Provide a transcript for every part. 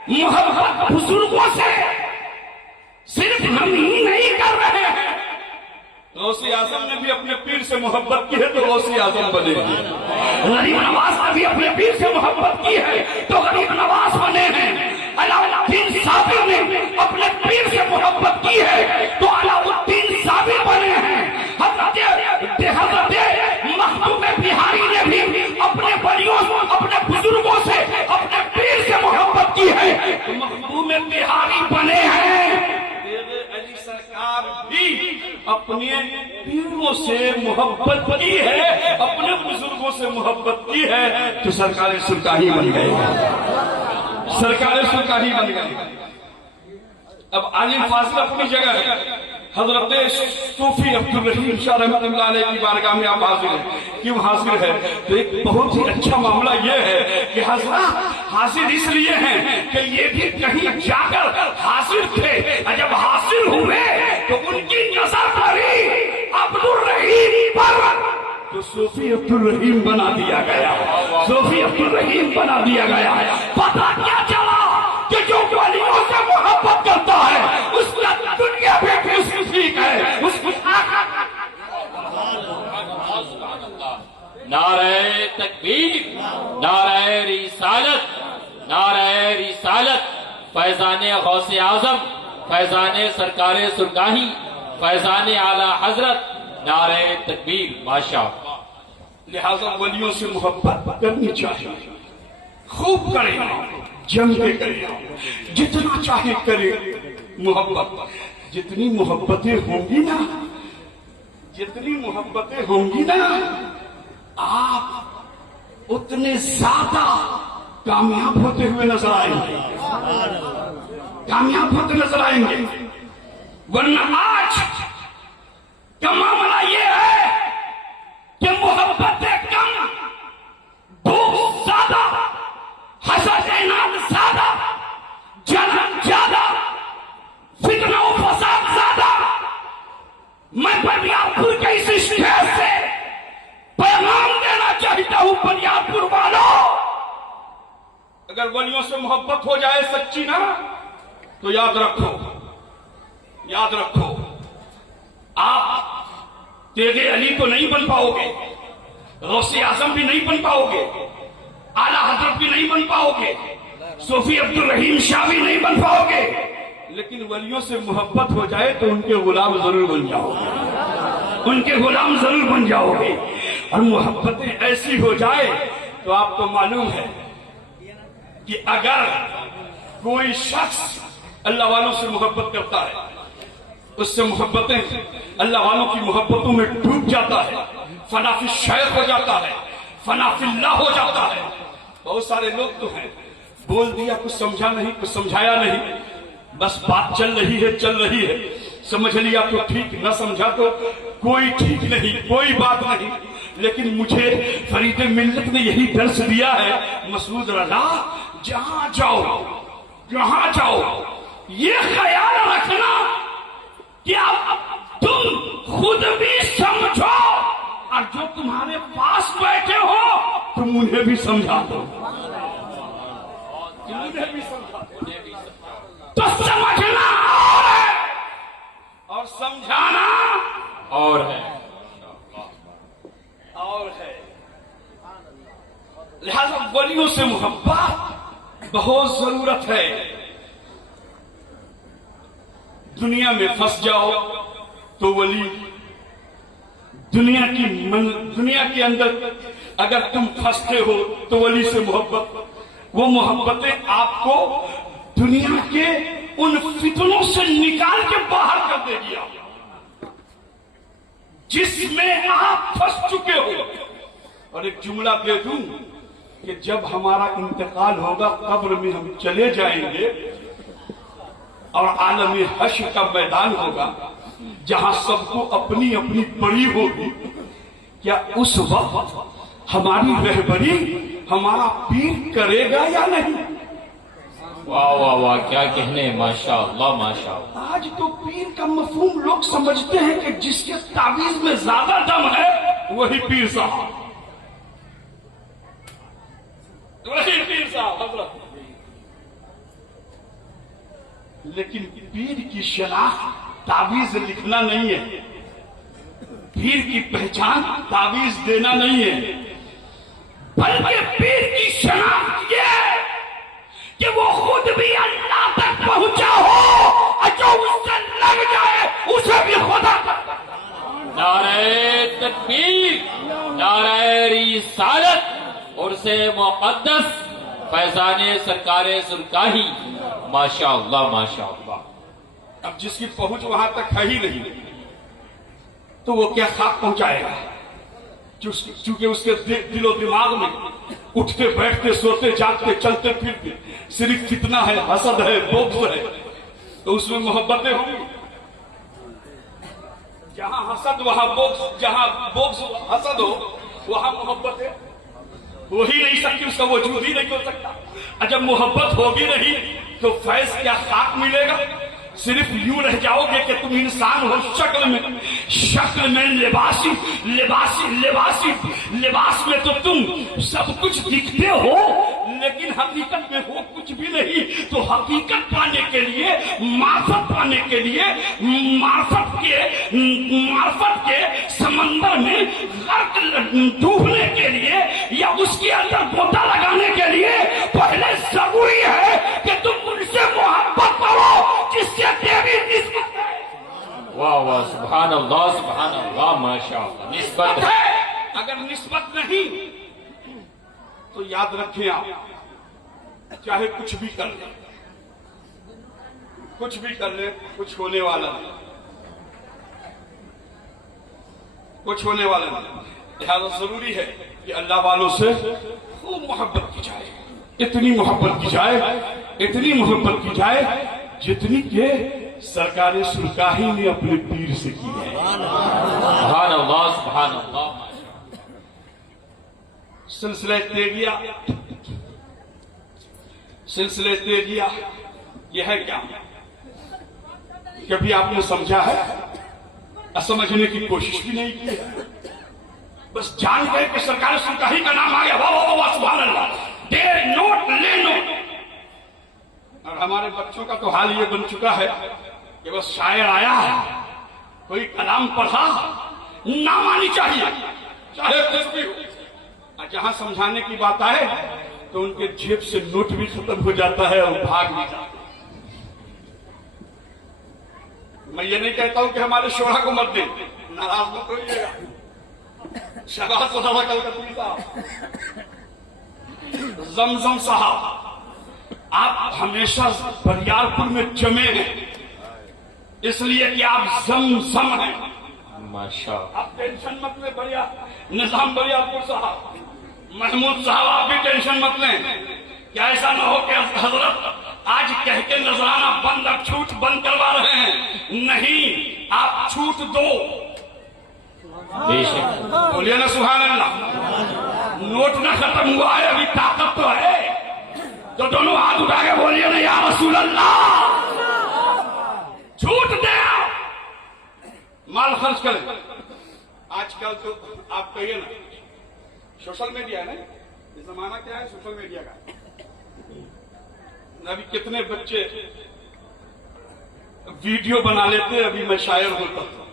मोहब्बत बुजुर्गों से सिर्फ हम ही नहीं कर रहे हैं। गौसे आजम ने भी अपने पीर से मोहब्बत की है तो गौसे आजम बने। गरीब नवाज ने भी अपने पीर से मोहब्बत की है तो गरीब नवाज बने हैं। अलाउद्दीन साबिर ने अपने पीर से मोहब्बत की है तो अलाउद्दीन साबिर बने हैं। हजरत मखदूम बिहारी ने भी अपने बड़ियों अपने बुजुर्गों से अपने पीर से मोहब्बत की है तो मखदूम बिहारी बने हैं। अली सरकार भी अपने पीरों से मोहब्बत की है, अपने बुजुर्गों से मोहब्बत की है तो सरकार सुल्तानी बन गए, सरकार सुल्तानी बन गए। अब आलिम फाजिल अपनी जगह है। हजरत सूफी अब्दुल रहीम शाह रहमतुल्लाह अलैह की बारगाह में आप हाजिर हैं। क्यों हाजिर है? तो एक बहुत ही अच्छा मामला यह है कि हजरत हाजिर इसलिए हैं कि ये भी कहीं जाकर हाजिर थे, जब हाजिर हुए तो उनकी नजर पड़ी अब्दुल रहीम पर तो सूफी अब्दुल रहीम बना दिया गया, सूफी अब्दुल रहीम बना दिया गया। पता क्या चला कि जो वलियों से मोहब्बत करता है उसका दुनिया भी ठीक है, उसकी नारे तकबीर, नारे रिसालत, नारे रिसालत, फैजाने गौसे आजम, फैजाने सरकारे सुरगाही, फैजाने आला हजरत, नारे तकबीर। माशाअल्लाह। लिहाजा वलियों से मोहब्बत करनी चाहिए, खूब करें, जम के करें, जितना चाहे करें मोहब्बत। जितनी मोहब्बतें होंगी ना, जितनी मोहब्बतें होंगी ना, आप उतने ज्यादा कामयाब होते हुए नजर आएंगे, कामयाब होते नजर आएंगे। वरना आज का मामला ये है कि मोहब्बतें कम, भूख ज्यादा, हसद इनाद ज्यादा, जलन ज्यादा, फितना और फसाद ज्यादा। मैं बनियादपुर के इस स्टेज से पैगाम देना चाहता हूं, बनियादपुर वालों, अगर वलियों से मोहब्बत हो जाए सच्ची ना, तो याद रखो, याद रखो, आप तेगे अली तो नहीं बन पाओगे, गौसे आजम भी नहीं बन पाओगे, आला हजरत भी नहीं बन पाओगे, सूफी अब्दुल रहीम शाह भी नहीं बन पाओगे, लेकिन वलियों से मोहब्बत हो जाए तो उनके गुलाम जरूर बन जाओगे, उनके गुलाम जरूर बन जाओगे। और मोहब्बतें ऐसी हो जाए तो आपको मालूम है कि अगर कोई शख्स अल्लाह वालों से मोहब्बत करता है, उससे मोहब्बतें अल्लाह वालों की मोहब्बतों में डूब जाता है, फनाफी शेख हो जाता है, फनाफिल्लाह हो जाता है। बहुत सारे लोग तो हैं, बोल दिया कुछ समझा नहीं, कुछ समझाया नहीं, बस बात चल रही है, चल रही है, समझ लिया तो ठीक, न समझा तो कोई ठीक नहीं, कोई बात नहीं। लेकिन मुझे फरीद मिल्लत ने यही दर्श दिया है, मसूद रजा, जहां जाओ, जहां जाओ, ये ख्याल रखना कि अब तुम खुद भी समझो और जो तुम्हारे पास बैठे हो तुम उन्हें भी समझा दो, उन्हें भी समझा दो। तो समझना और है और समझाना और है, और है। लिहाजा वलियों से मोहब्बत बहुत जरूरत है। दुनिया में फंस जाओ तो वली, दुनिया के अंदर अगर तुम फंसते हो तो वली से मोहब्बत, वो मोहब्बतें आपको दुनिया के उन फितनों से निकाल के बाहर कर देगी जिसमें आप फंस चुके हो। और एक जुमला दे दूं कि जब हमारा इंतकाल होगा, कब्र में हम चले जाएंगे और आलमी हश्र का मैदान होगा जहां सबको अपनी अपनी पड़ी होगी, क्या उस वक्त हमारी रहबरी हमारा पीर करेगा या नहीं? वाह वाह वाह, क्या कहने, माशाअल्लाह माशाअल्लाह। आज तो पीर का मफहूम लोग समझते हैं कि जिसके तावीज में ज्यादा दम है वही पीर साहब, वही पीर साहब। लेकिन पीर की शनाख्त तावीज लिखना नहीं है, पीर की पहचान तावीज देना नहीं है, बल्कि पीर की शनाख्त ये है कि वो खुद भी अल्लाह तक पहुंचा हो और जो उससे लग जाए उसे भी खुदा तक। नारे तकबीर, नारे रिसालत, उर्से मुक़द्दस फैजाने सरकारे सुरकाही, माशाअल्लाह माशाअल्लाह। अब जिसकी पहुंच वहां तक है ही नहीं तो वो क्या खाक पहुंचाएगा? चूंकि उसके दिलो दिमाग में उठते बैठते सोते जागते चलते फिरते सिर्फ फितना है, हसद है, बोग्ज है, तो उसमें मोहब्बतें होंगी। जहां हसद वहां बोग्ज, जहां बोग्ज हसद हो वहां मोहब्बतें हो ही नहीं सकती, उसका वजूद ही नहीं हो सकता। और जब मोहब्बत होगी नहीं तो फैज क्या खाक मिलेगा? सिर्फ यूं रह जाओगे कि तुम इंसान हो शक्ल में लिबासी लिबासी लिबासी, लिबास में तो तुम सब कुछ दिखते हो लेकिन हकीकत में हो कुछ भी नहीं। तो हकीकत पाने के लिए, मार्फत पाने के लिए, मार्फत के समंदर में गर्क डूबने के लिए या उसके अंदर गोता लगाने के लिए पहले जरूरी है कि तुम उनसे मोहब्बत करो जिससे तेरी निस्बत है। वाह वाह, सुभान अल्लाह, माशाअल्लाह। निस्बत है, अगर निस्बत नहीं तो याद रखें आप, चाहे कुछ भी कर ले, कुछ भी कर ले, कुछ होने वाला नहीं, कुछ होने वाला नहीं। लिहाजा जरूरी है कि अल्लाह वालों से खूब मोहब्बत की जाए, इतनी मोहब्बत की जाए, इतनी मोहब्बत की जाए जितनी के सरकारे सुरकाही ने अपने पीर से की है। सुभान अल्लाह, सुभान अल्लाह। सिलसिले तेगिया, सिलसिले तेगिया यह है क्या? कभी आपने समझा है? समझने की कोशिश भी नहीं की है, बस जान गए कि सरकार सुरकाही का नाम आ गया, वाह वाह वाह, सुभान अल्लाह, दे नोट ले नोट। और हमारे बच्चों का तो हाल ये बन चुका है कि बस शायर आया, कोई कलाम पढ़ा, नाम आनी चाहिए, चाहे कुछ भी हो। जहां समझाने की बात आए तो उनके जेब से नोट भी खत्म हो जाता है और भाग भी जाता है। मैं ये नहीं कहता हूं कि हमारे शोरा को मत दें, नाराज मत होइएगा, शहबाज साहब कलकत्ती साहब, जमजम साहब, आप हमेशा बरियारपुर में जमे हैं इसलिए कि आप जमजम हैं। माशाअल्लाह। आप टेंशन मत लें, बढ़िया निजाम बरियारपुर साहब, महमूद साहब आप भी टेंशन मत लें। क्या ऐसा न हो कि हजरत आज कह के नजराना बंद, अब छूट बंद करवा रहे हैं? नहीं, आप छूट दो, बोलिए ना सुभान अल्लाह। नोट ना खत्म हुआ है, अभी ताकत तो है, तो दोनों हाथ उठा के बोलिए ना या रसूल अल्लाह, छूट दे, माल खर्च करें। आजकल तो आप कहिए ना सोशल मीडिया है ना, ये जमाना क्या है सोशल मीडिया का। अभी कितने बच्चे वीडियो बना लेते, अभी मैं शायर होता था,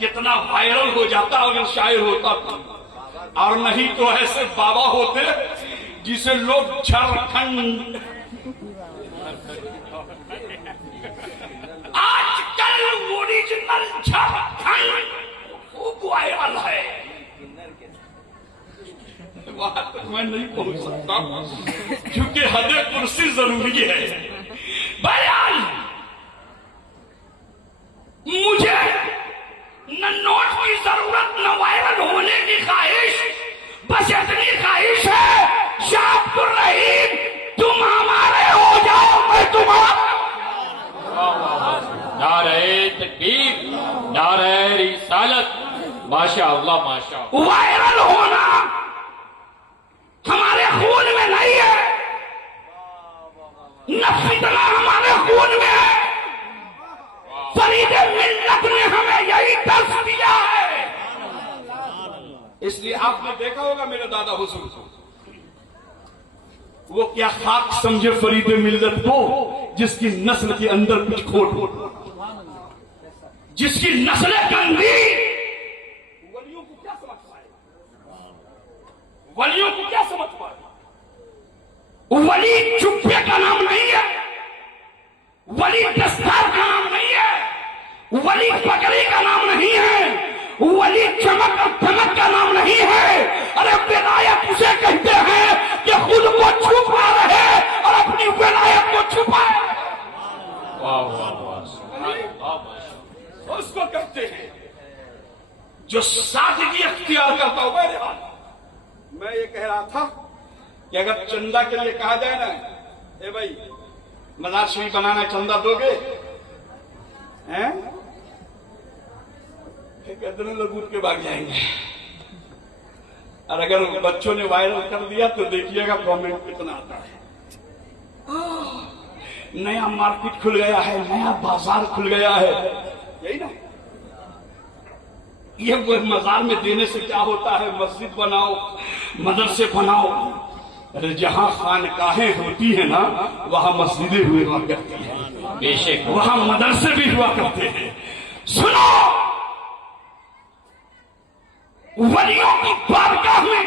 कितना वायरल हो जाता अगर शायर होता था। और नहीं तो ऐसे बाबा होते जिसे लोग झारखंड, आजकल ओरिजिनल झारखंड खूब वायरल है, वहां तक मैं नहीं पहुंच सकता क्योंकि हदे कुर्सी जरूरी है। बयान मुझे न नोट की जरूरत, न वायरल होने की ख्वाहिश, बस इतनी ख्वाहिश है शाहपुर रहीम तुम हमारे हो जाओ, मैं तुम्हारा। नारे तकबीर, नारे रिसालत, माशाअल्लाह माशाअल्लाह। वायरल होना हमारे खून में नहीं है, न फितना हमारे खून में है, फरीदे मिल्लत ने हमें यही दर्श दिया है। इसलिए आपने देखा होगा मेरे दादा हुजूर को, वो क्या खाक समझे फरीदे मिल्लत को जिसकी नस्ल के अंदर कुछ खोट हो, जिसकी नस्ल गंदी, वलियों को क्या समझ पाए? वलियों को क्या समझ पाए? वली चुप्पे का नाम नहीं है, वली दस्तार का नाम नहीं है, वली पगड़ी का नाम नहीं है, वली चमक और धमक का नाम नहीं है। अरे विलायत उसे कहते हैं कि खुद को छुपा रहे और अपनी विलायत को छुपाए। वाह वाह वाह, उसको कहते हैं जो सादगी अख्तियार करता हुआ। मैं ये कह रहा था कि अगर चंदा के लिए कहा जाए ना, ए भाई मजार शरीफ बनाना, चंदा दोगे? हैं? कितने लोग उठ के भाग जाएंगे। और अगर बच्चों ने वायरल कर दिया तो देखिएगा कमेंट कितना आता है। नया मार्केट खुल गया है, नया बाजार खुल गया है, यही ना? ये वो मजार में देने से क्या होता है? मस्जिद बनाओ, मदरसे बनाओ। अरे जहां खानकाहें होती है ना, वहां मस्जिदें हुआ करती हैं, बेशक वहां मदरसे भी हुआ करते हैं। सुनो, वलियों की बारगाह में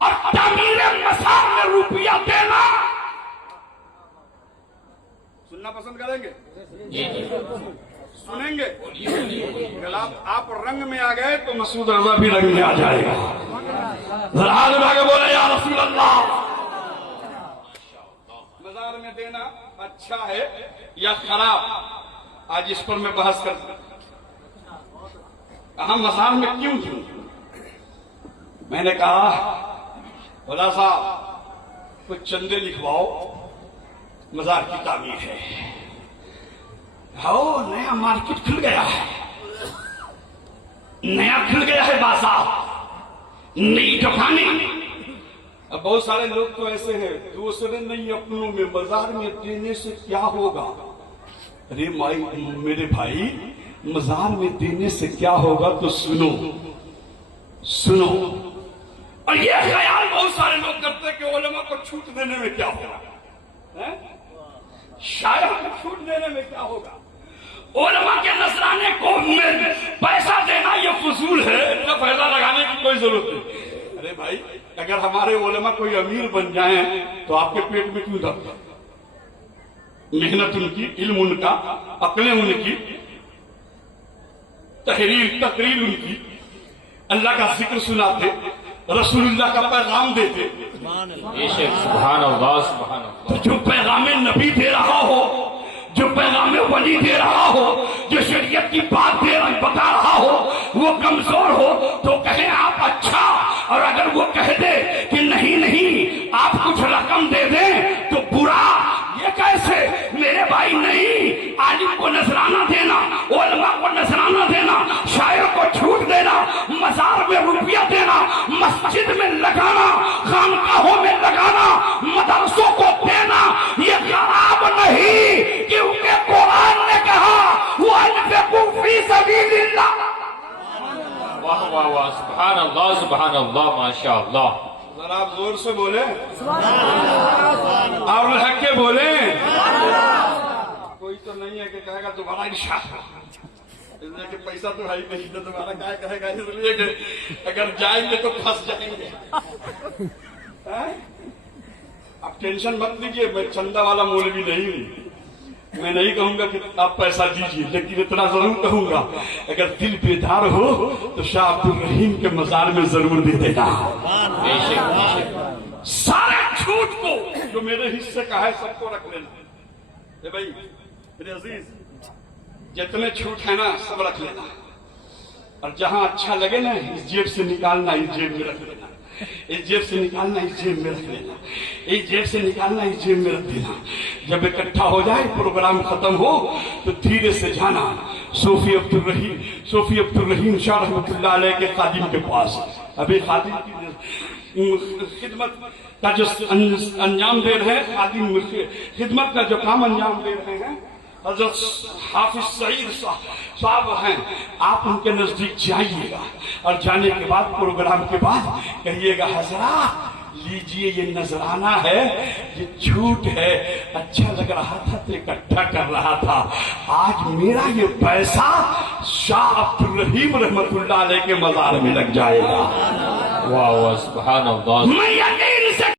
और तामीर मसार में रुपया देना सुनना पसंद करेंगे? जी जी, सुनेंगे? अगर आप रंग में आ गए तो मसूद रजा भी रंग में आ जाएगा। हाथ उठा के बोले या रसूल अल्लाह। मजार में देना अच्छा है या खराब, आज इस पर मैं बहस करता हूं। हम मजार में क्यों दूं? मैंने कहा खुदा साहब कुछ चंदे लिखवाओ, मजार की तामीर है। आओ, नया मार्केट खुल गया है, नया खुल गया है बाजार, नई दुकानें। अब बहुत सारे लोग तो ऐसे हैं, दूसरे नहीं अपनों में मजार में देने से क्या होगा? अरे मेरे भाई, मजार में देने से क्या होगा तो सुनो सुनो। और ये ख्याल बहुत सारे लोग करते हैं कि उलमा को छूट देने में क्या होगा, शायर को छूट देने में क्या होगा? उलमा के नजराने को में पैसा देना ये फजूल है, इतना पैसा लगाने की कोई जरूरत नहीं। अरे भाई, अगर हमारे उलमा कोई अमीर बन जाए तो आपके पेट में क्यों दर्द? मेहनत उनकी, इल्म उनका, अकलें उनकी, तकरीर उनकी, अल्लाह का जिक्र सुनाते, रसूलुल्लाह का पैगाम देते। बेशक, सुभान अल्लाह सुभान अल्लाह। तो जो पैगाम नबी दे रहा हो, जो पैगाम वली दे रहा हो, जो शरीयत की बात बता रहा हो, वो कमजोर हो तो कहे आप अच्छा, और अगर वो कह दे कि नहीं नहीं आप कुछ रकम दे दें तो बुरा। ये कैसे मेरे भाई? नहीं, आलिम को नजराना देना, उलमा को नजराना देना, शायर को छूट देना, मजार में रुपया देना, मस्जिद में लगाना, खानकाहों में लगाना, मदरसों को देना, ये खराब नहीं, क्योंकि कुरान ने कहा वअनफिकू फी सबीलिल्लाह। वाह वाह वाह, सुभान अल्लाह, माशाअल्लाह। जरा आप जोर से बोले और हक के बोले। कोई तो नहीं है कि कहेगा तुम्हारा इशारा, इसलिए कि पैसा तो है ही नहीं, तो तुम्हारा क्या कहेगा, इसलिए कि अगर जाएंगे तो फंस जाएंगे। आप टेंशन मत लीजिए, मैं चंदा वाला मौलवी नहीं हूं। मैं नहीं कहूंगा कि आप पैसा दीजिए, लेकिन इतना जरूर कहूंगा, अगर दिल बेदार हो तो शाह अब्दुल रहीम के मजार में जरूर दे देना। सारे छूट को जो मेरे हिस्से का है सबको रख लेना। भाई मेरे अजीज, जितने छूट है ना सब रख लेना, और जहां अच्छा लगे ना इस जेब से निकालना, इस जेब में रख लेना, इस जेब से निकालना, इस जेब में रख लेना, इस जेब से निकालना, इस जेब में रख देना। जब इकट्ठा हो जाए, प्रोग्राम खत्म हो तो धीरे से जाना सूफी अब्दुल रहीम शाह रहमतुल्लाह अलैह के खादिम के पास। अभी खादिम की खिदमत का जो अंजाम दे रहे हैं, खादिम खिदमत का जो काम अंजाम दे रहे हैं, हजरत हाफिज सईद साहब हैं, आप उनके नजदीक जाइएगा और जाने के बाद प्रोग्राम के बाद कहिएगा हजरत लीजिए ये नजराना है, ये छूट है, अच्छा लग रहा था तो इकट्ठा कर रहा था, आज मेरा ये पैसा शाह अब्दुल रहीम रहमतुल्लाह अलैह के मजार में लग जाएगा। वाह वाह सुभान अल्लाह। मैं